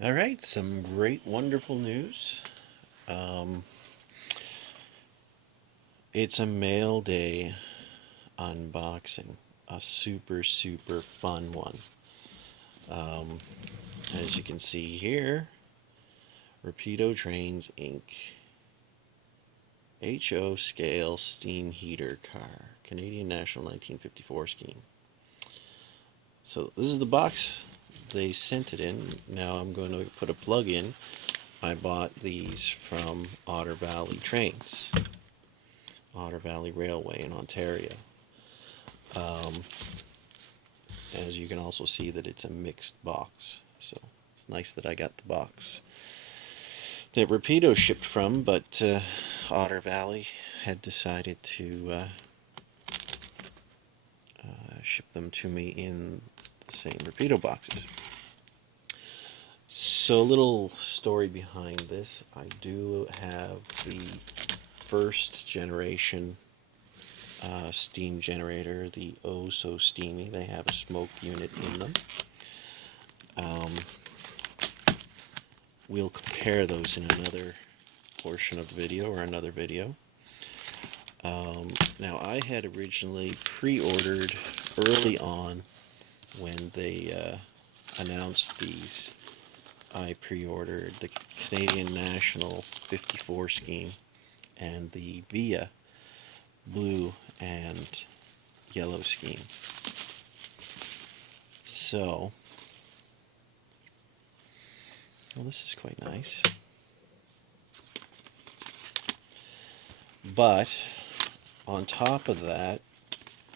All right, some great, wonderful news. Um, it's a mail day unboxing, a super, super fun one. Um, as you can see here, Rapido Trains Inc. HO scale steam heater car, Canadian National 1954 scheme. So this is the box they sent it in. Now I'm going to put a plug in. I bought these from Otter Valley Trains. Otter Valley Railway in Ontario. Um, as you can also see that it's a mixed box, so it's nice that I got the box that Rapido shipped from, but Otter Valley had decided to ship them to me in the same Rapido boxes. So a little story behind this. I do have the first generation steam generator, the Oh So Steamy. They have a smoke unit in them. We'll compare those in another portion of the video or another video. Now I had originally pre-ordered early on when they announced these. I pre-ordered the Canadian National 54 scheme and the VIA blue and yellow scheme. So, well, this is quite nice. But on top of that,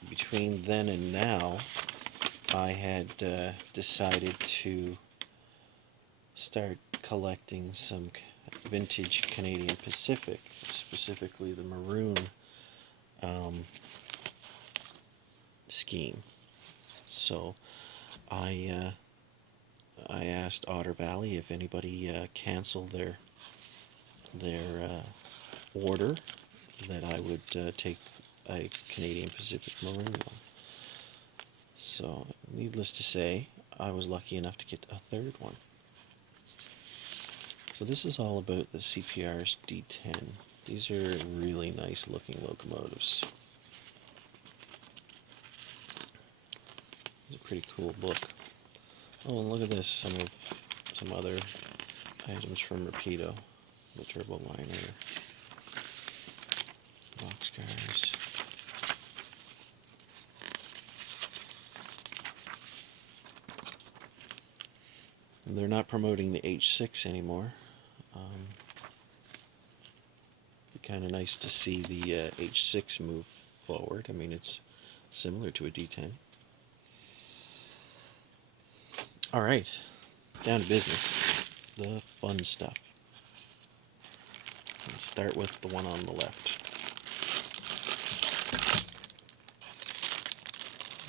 between then and now, I had decided to start collecting some vintage Canadian Pacific, specifically the maroon scheme. So I asked Otter Valley if anybody canceled their order, that I would take a Canadian Pacific maroon one. So needless to say, I was lucky enough to get a third one. So this is all about the CPR's D10. These are really nice looking locomotives. It's a pretty cool book. Oh, and look at this, some other items from Rapido. The turbo liner, boxcars. And they're not promoting the H6 anymore. Be kind of nice to see the H6 move forward. I mean, it's similar to a D10. All right, down to business. The fun stuff. Let's start with the one on the left.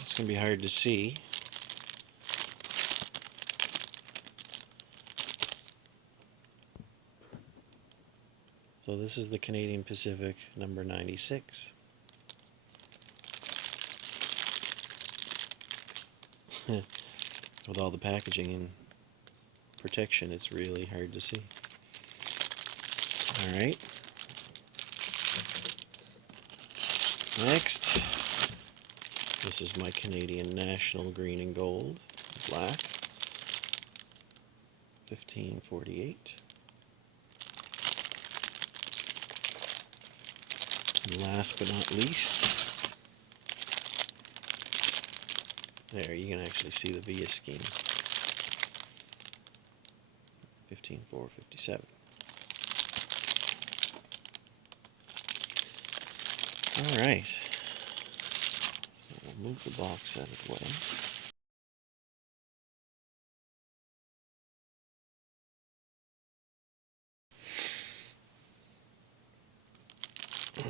It's going to be hard to see. So this is the Canadian Pacific number 96. With all the packaging and protection, it's really hard to see. Alright. Next, this is my Canadian National green and gold, black, 1548. And last but not least, there you can actually see the VIA scheme, 15457. Alright, so we'll move the box out of the way.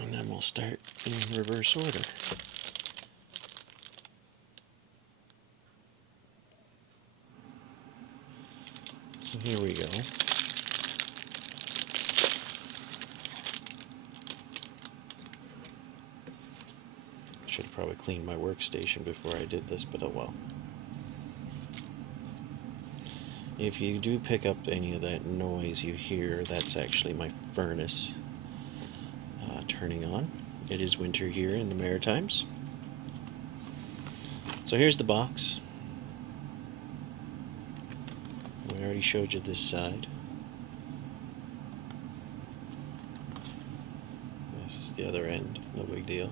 And then we'll start in reverse order. So here we go. Should have probably cleaned my workstation before I did this, but oh well. If you do pick up any of that noise you hear, that's actually my furnace turning on. It is winter here in the Maritimes. So here's the box. We already showed you this side. This is the other end, no big deal.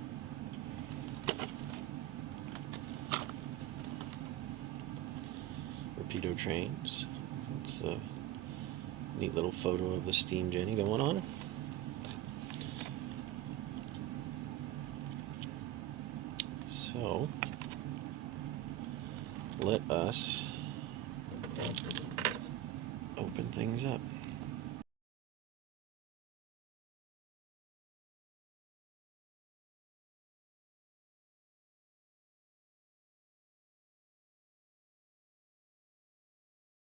Rapido trains. It's a neat little photo of the steam Jenny going on. So, let us open things up.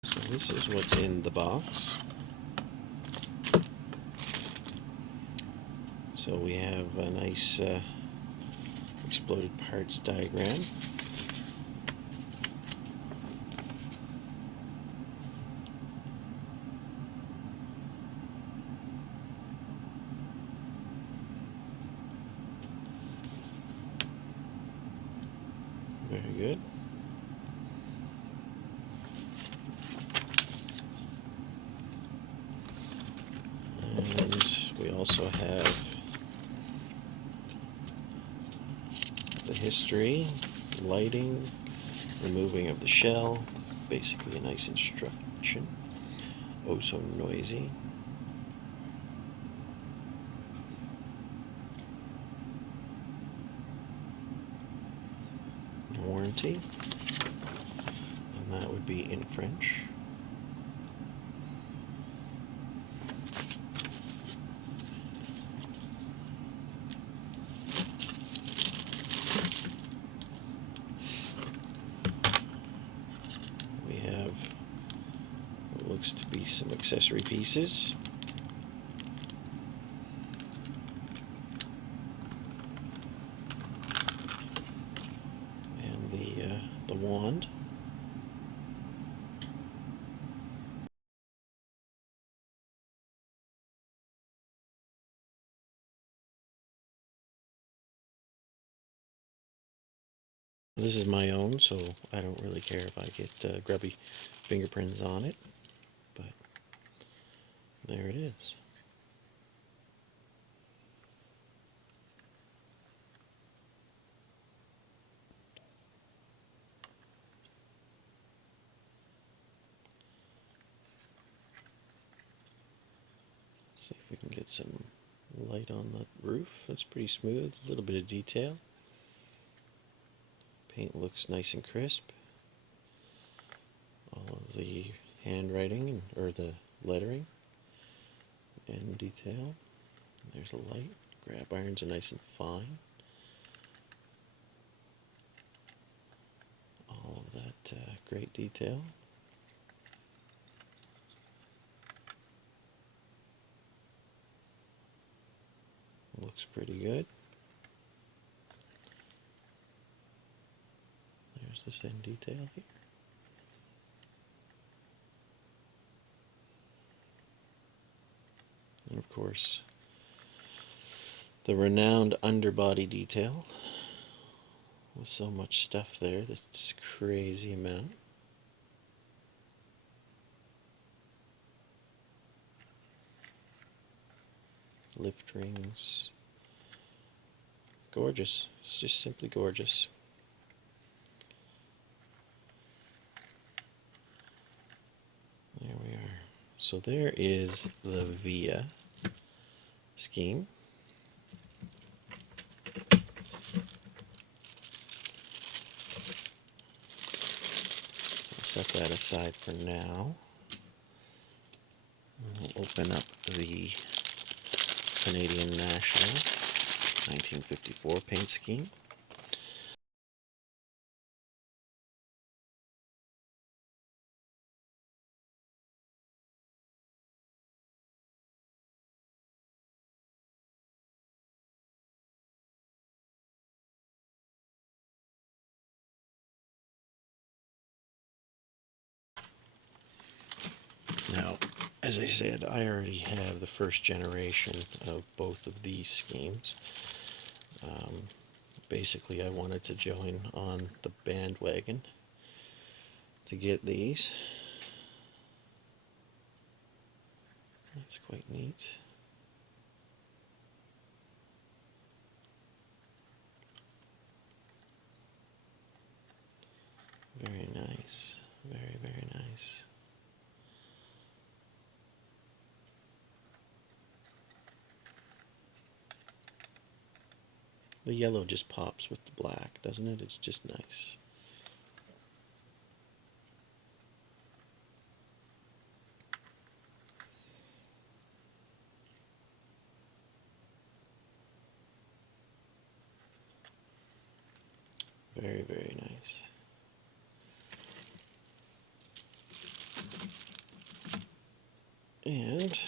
So this is what's in the box. So we have a nice exploded parts diagram. Very good. And we also have the history, lighting, removing of the shell, basically a nice instruction. Oh, so noisy. Warranty, and that would be in French. We have what looks to be some accessory pieces. And the wand. This is my own, so I don't really care if I get grubby fingerprints on it, but there it is. See if we can get some light on the roof. It's pretty smooth, a little bit of detail. Paint looks nice and crisp. All of the handwriting, or the lettering and detail. There's a light. Grab irons are nice and fine. All of that great detail. Looks pretty good. There's this end detail here. And of course, the renowned underbody detail. With so much stuff there, that's a crazy amount. Lift rings. Gorgeous. It's just simply gorgeous. There we are. So there is the VIA scheme. I'll set that aside for now. We'll open up the Canadian National 1954 paint scheme. as I said, I already have the first generation of both of these schemes. Basically, I wanted to join on the bandwagon to get these. That's quite neat. Very nice. Very, very nice. The yellow just pops with the black, doesn't it? It's just nice. Very, very nice. And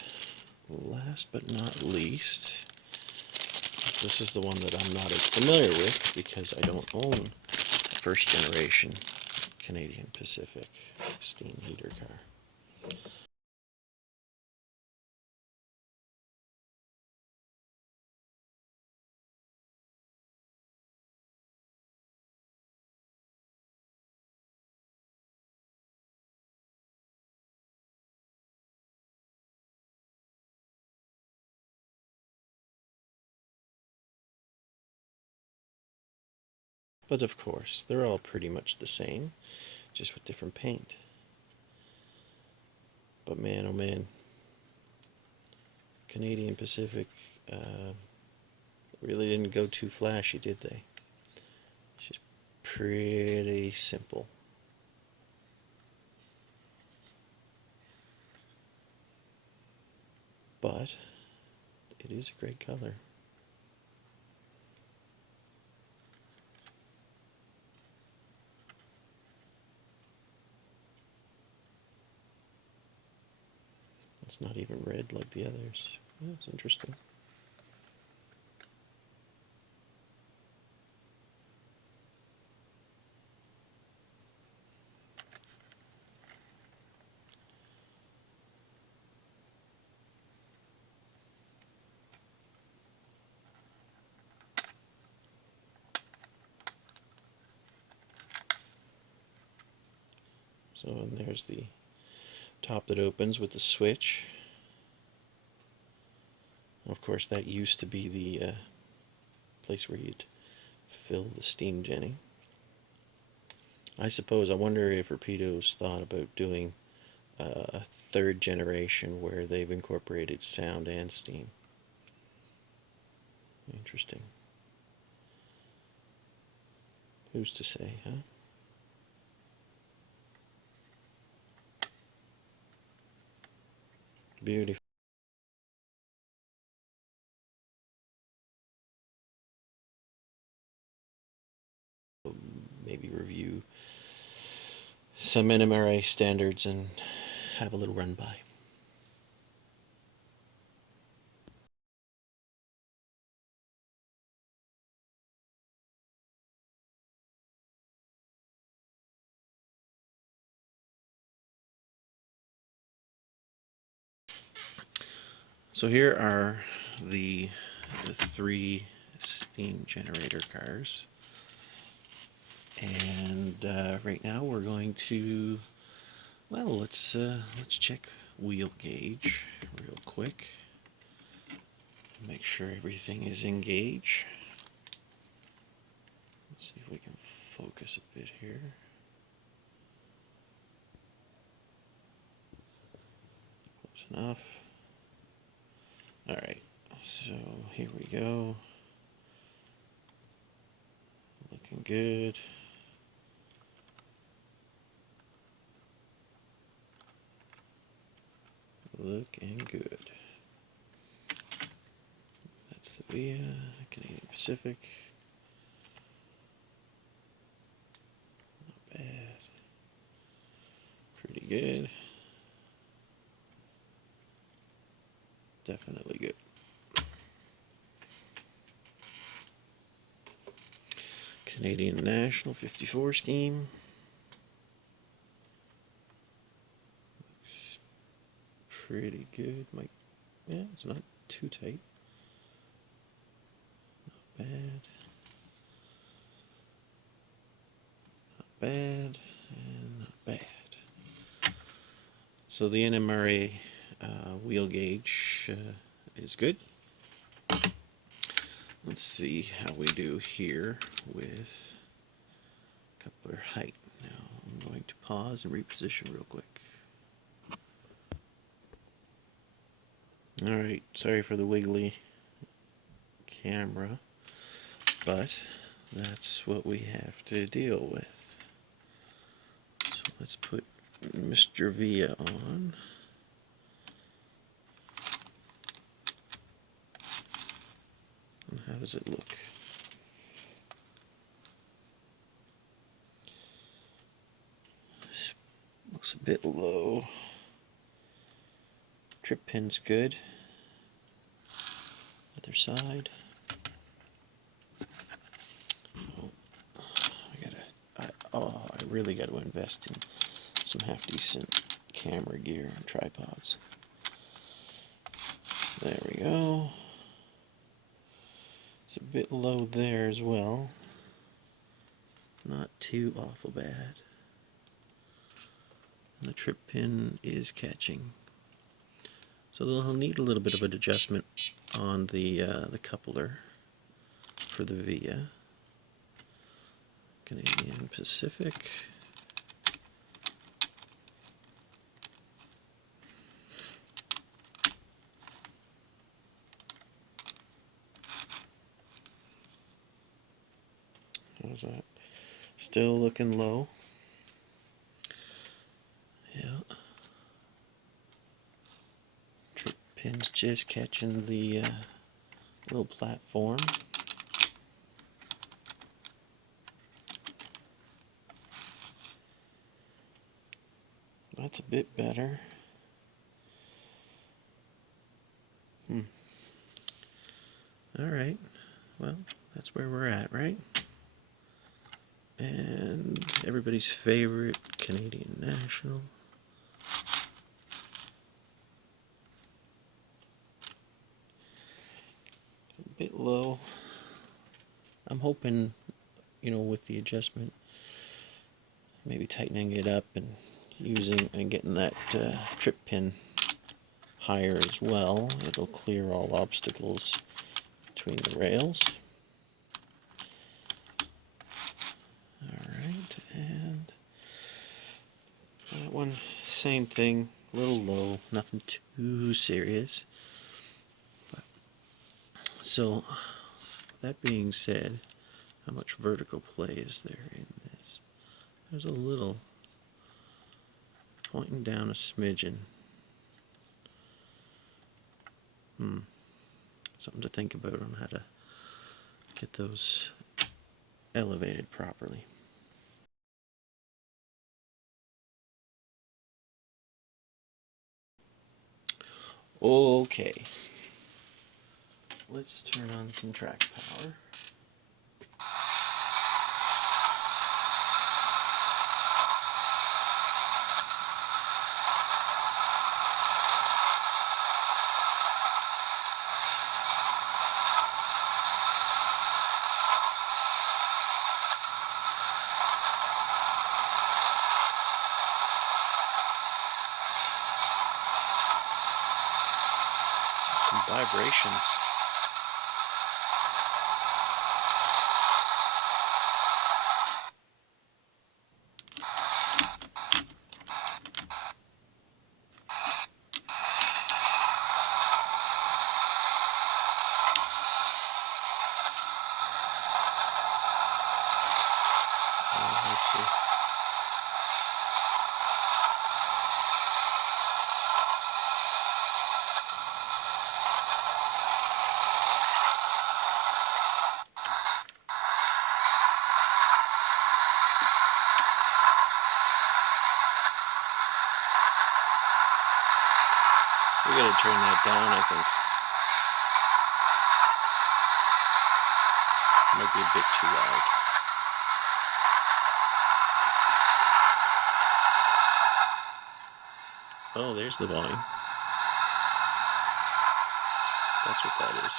last but not least, this is the one that I'm not as familiar with because I don't own a first generation Canadian Pacific steam heater car. But of course, they're all pretty much the same, just with different paint. But man, oh man, Canadian Pacific really didn't go too flashy, did they? It's just pretty simple. But it is a great color. It's not even red like the others. That's interesting. So, and there's the top that opens with the switch. Of course, that used to be the place where you'd fill the steam jenny. I suppose, I wonder if Rapido's thought about doing a third generation where they've incorporated sound and steam. Interesting. Who's to say, huh? Beautiful. Maybe review some NMRA standards and have a little run by. So here are the three steam generator cars, and right now we're going to, well, let's check wheel gauge real quick. Make sure everything is in gauge. Let's see if we can focus a bit here. Close enough. Alright, so here we go. Looking good. Looking good. That's the VIA, Canadian Pacific. Not bad. Pretty good. Definitely good. Canadian National 54 scheme. Looks pretty good. Yeah, it's not too tight. Not bad. Not bad. And not bad. So the NMRA wheel gauge is good. Let's see how we do here with coupler height. Now I'm going to pause and reposition real quick. Alright, sorry for the wiggly camera, but that's what we have to deal with. So let's put Mr. Via on. And how does it look? Looks a bit low. Trip pin's good. Other side. I really got to invest in some half-decent camera gear and tripods. There we go. It's a bit low there as well. Not too awful bad. And the trip pin is catching. So they'll need a little bit of an adjustment on the coupler for the Via. Canadian Pacific. How's that? Still looking low. Yeah. Trip pin's just catching the little platform. That's a bit better. Alright, well, that's where we're at, right? And everybody's favorite Canadian National. A bit low. I'm hoping, you know, with the adjustment, maybe tightening it up and using and getting that trip pin higher as well, it'll clear all obstacles between the rails. Alright, and that one, same thing, a little low, nothing too serious. So, that being said, how much vertical play is there in this? There's a little, pointing down a smidgen. Something to think about on how to get those elevated properly. Okay, let's turn on some track power. Some vibrations. Let's see. We gotta turn that down, I think. Might be a bit too loud. Oh, there's the volume. That's what that is.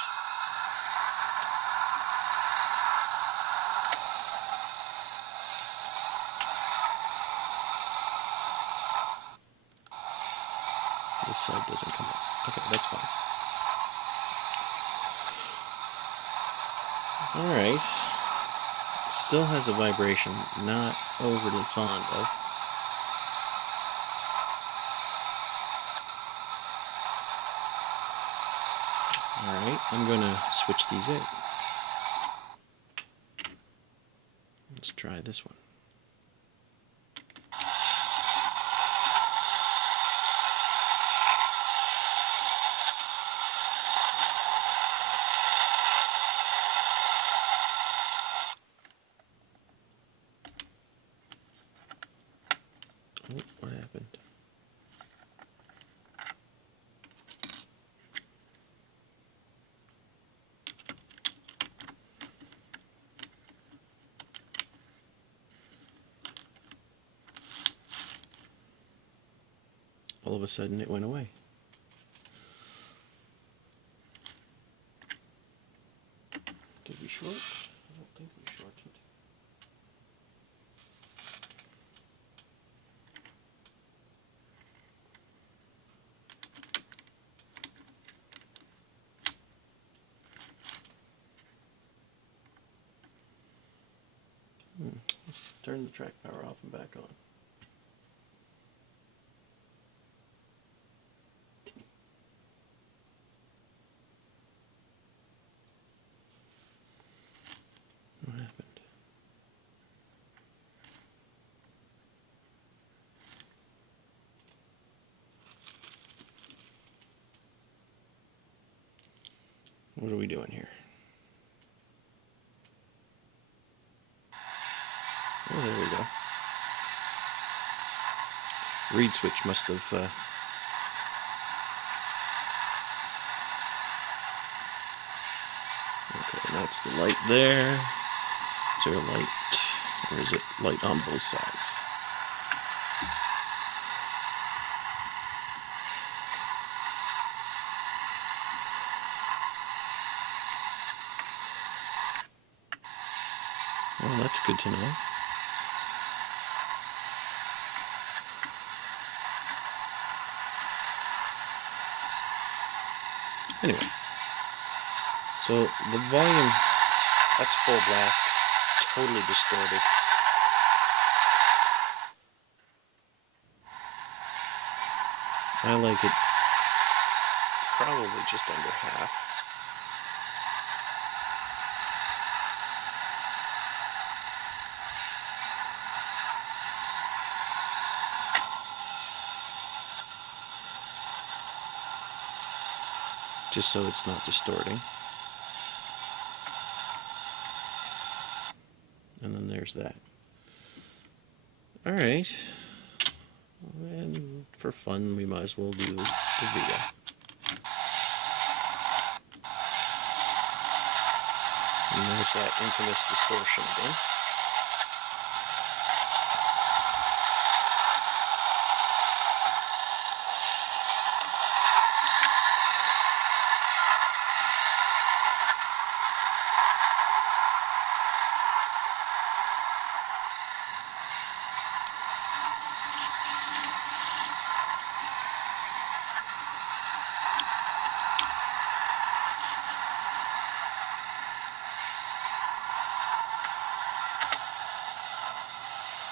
This side doesn't come up. Okay, that's fine. Alright. Still has a vibration, not overly fond of. Alright, I'm going to switch these out. Let's try this one. Oh, what happened? All of a sudden it went away. Did we short? I don't think we shorted. Let's turn the track power off and back on. What happened? What are we doing here? Oh, there we go. Reed switch must have... Okay, that's the light there. Is there a light? Or is it light on both sides? Well, that's good to know. Anyway, so the volume, that's full blast, totally distorted. I like it probably just under half. Just so it's not distorting. And then there's that. Alright. And for fun, we might as well do the video. And there's that infamous distortion again.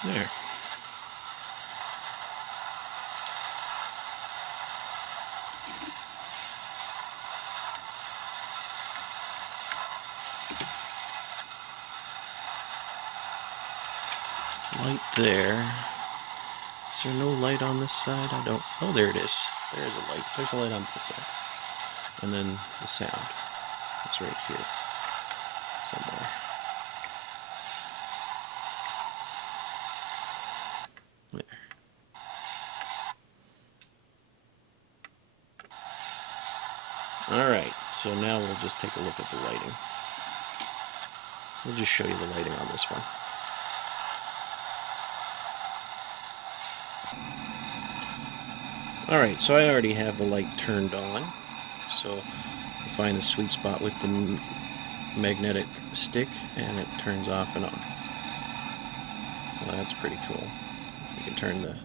There. Light there. Is there no light on this side? I don't... Oh, there it is. There is a light. There's a light on both sides. And then the sound. It's right here. Somewhere. There. Alright, so now we'll just take a look at the lighting. We'll just show you the lighting on this one. Alright, so I already have the light turned on. So find the sweet spot with the magnetic stick, and it turns off and on. Well, that's pretty cool. You can turn the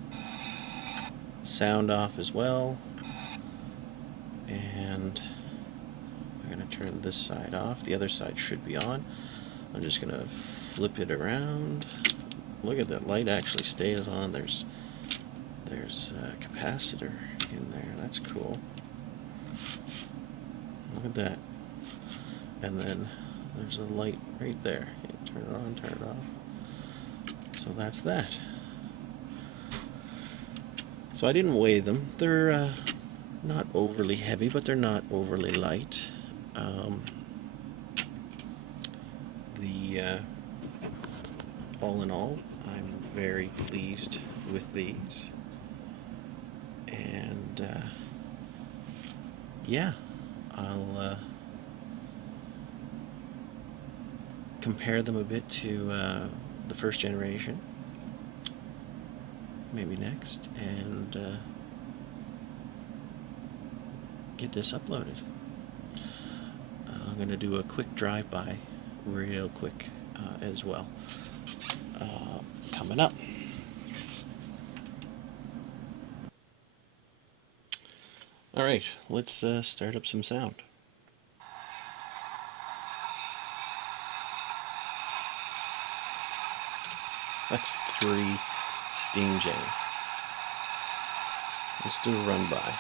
sound off as well, and I'm going to turn this side off. The other side should be on. I'm just going to flip it around. Look at that light actually stays on. There's a capacitor in there. That's cool. Look at that. And then there's a light right there. You turn it on, turn it off. So that's that. So I didn't weigh them. They're not overly heavy, but they're not overly light. All in all, I'm very pleased with these. And yeah, I'll compare them a bit to the first generation, maybe next, and get this uploaded. I'm going to do a quick drive-by, real quick as well, coming up. Alright, let's start up some sound. That's 3 steam jennies. Let's do a run by.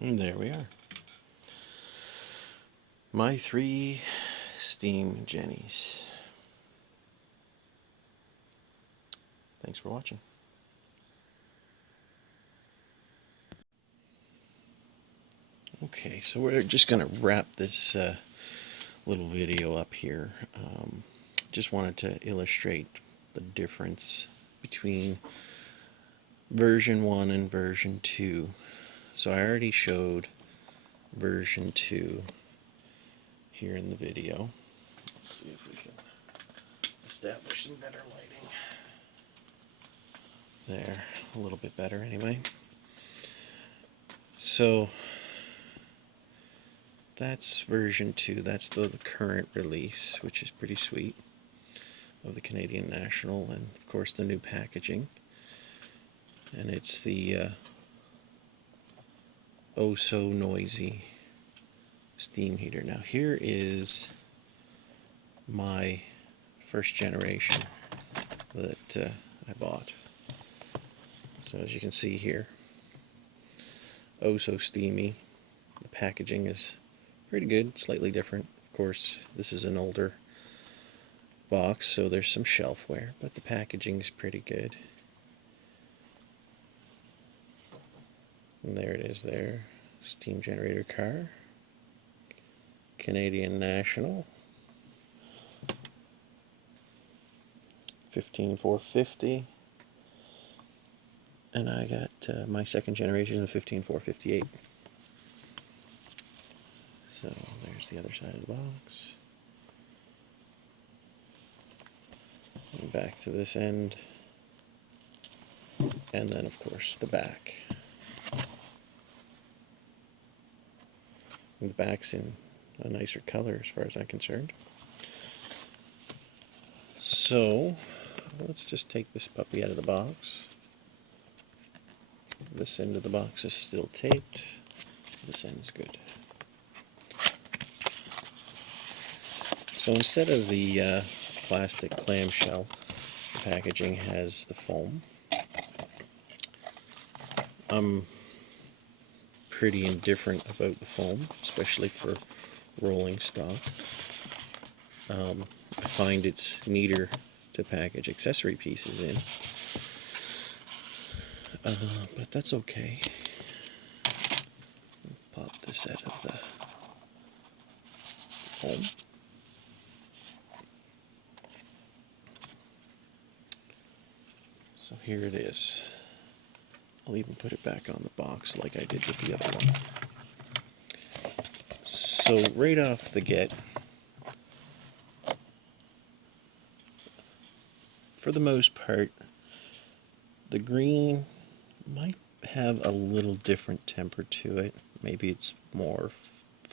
And there we are. My 3 steam jennies. Thanks for watching. Okay, so we're just going to wrap this little video up here. Just wanted to illustrate the difference between version 1 and version 2. So I already showed version 2 here in the video. Let's see if we can establish some better lighting. There, a little bit better anyway. So that's version 2. That's the current release, which is pretty sweet, of the Canadian National, and of course the new packaging. And it's the oh so noisy steam heater. Now here is my first generation that I bought. So as you can see here, oh so steamy. The packaging is pretty good, slightly different. Of course, this is an older box, so there's some shelfware, but the packaging is pretty good. And there it is there. Steam generator car. Canadian National. 15450. And I got my second generation of 15458. So there's the other side of the box. And back to this end. And then, of course, the back. And the back's in a nicer color as far as I'm concerned. So, let's just take this puppy out of the box. This end of the box is still taped. This end's good. So instead of the plastic clamshell, the packaging has the foam. I'm pretty indifferent about the foam, especially for rolling stock. I find it's neater to package accessory pieces in, but that's okay. Pop this out of the foam. So here it is. I'll even put it back on the box like I did with the other one. So right off the get, for the most part, the green might have a little different temper to it. Maybe it's more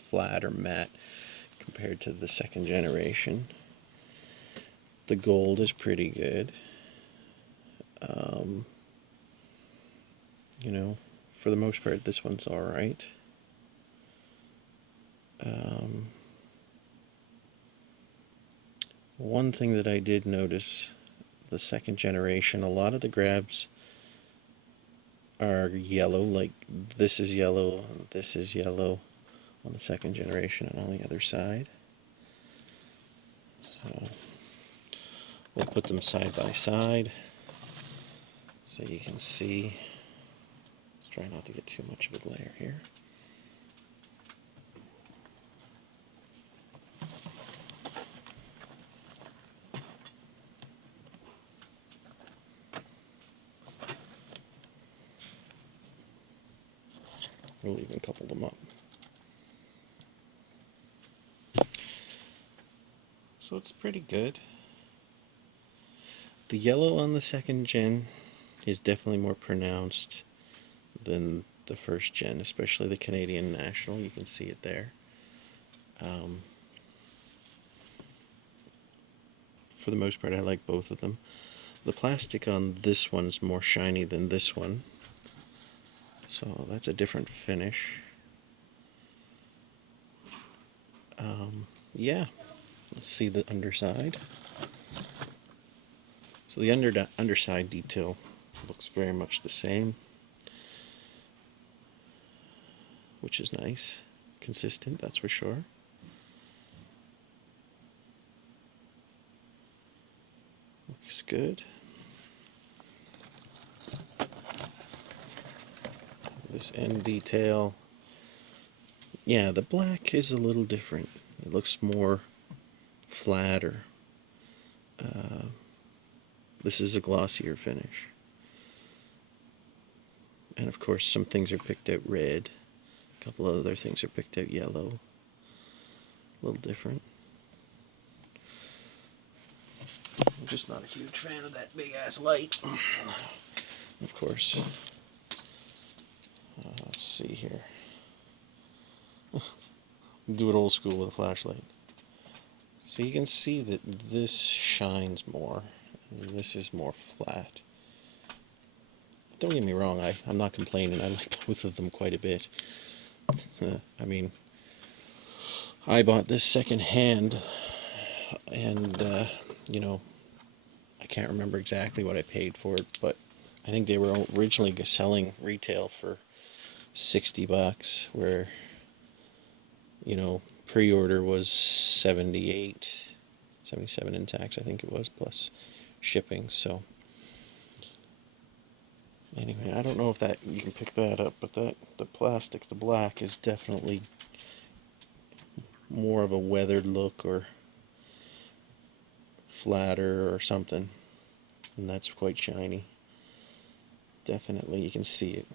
flat or matte compared to the second generation. The gold is pretty good. You know, for the most part, this one's alright. One thing that I did notice, the second generation, a lot of the grabs are yellow, like this is yellow, this is yellow on the second generation and on the other side. So we'll put them side by side so you can see. Let's try not to get too much of a glare here. We'll even couple them up. So it's pretty good. The yellow on the second gen is definitely more pronounced than the first gen, especially the Canadian National. You can see it there. For the most part, I like both of them. The plastic on this one's more shiny than this one, so that's a different finish. Yeah, let's see the underside. So the underside detail looks very much the same, which is nice. Consistent, that's for sure. Looks good. This end detail, yeah, the black is a little different. It looks more flatter. This is a glossier finish. And of course some things are picked out red. A couple of other things are picked out yellow. A little different. I'm just not a huge fan of that big ass light. Of course. Let's see here. Do it old school with a flashlight. So you can see that this shines more, and this is more flat. Don't get me wrong, I'm not complaining. I like both of them quite a bit. I mean, I bought this second hand, and you know, I can't remember exactly what I paid for it, but I think they were originally selling retail for $60, where, you know, pre-order was 78, 77 in tax, I think it was, plus shipping. So anyway, I don't know if that you can pick that up, but the plastic, the black, is definitely more of a weathered look or flatter or something, and that's quite shiny. Definitely, you can see it.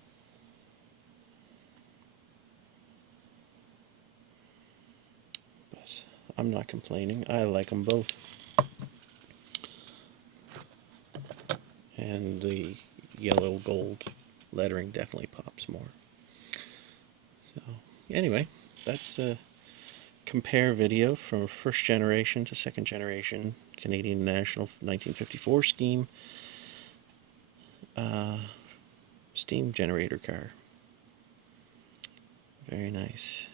I'm not complaining. I like them both. And the yellow gold lettering definitely pops more. So anyway, that's a compare video from first generation to second generation Canadian National 1954 scheme steam generator car. Very nice.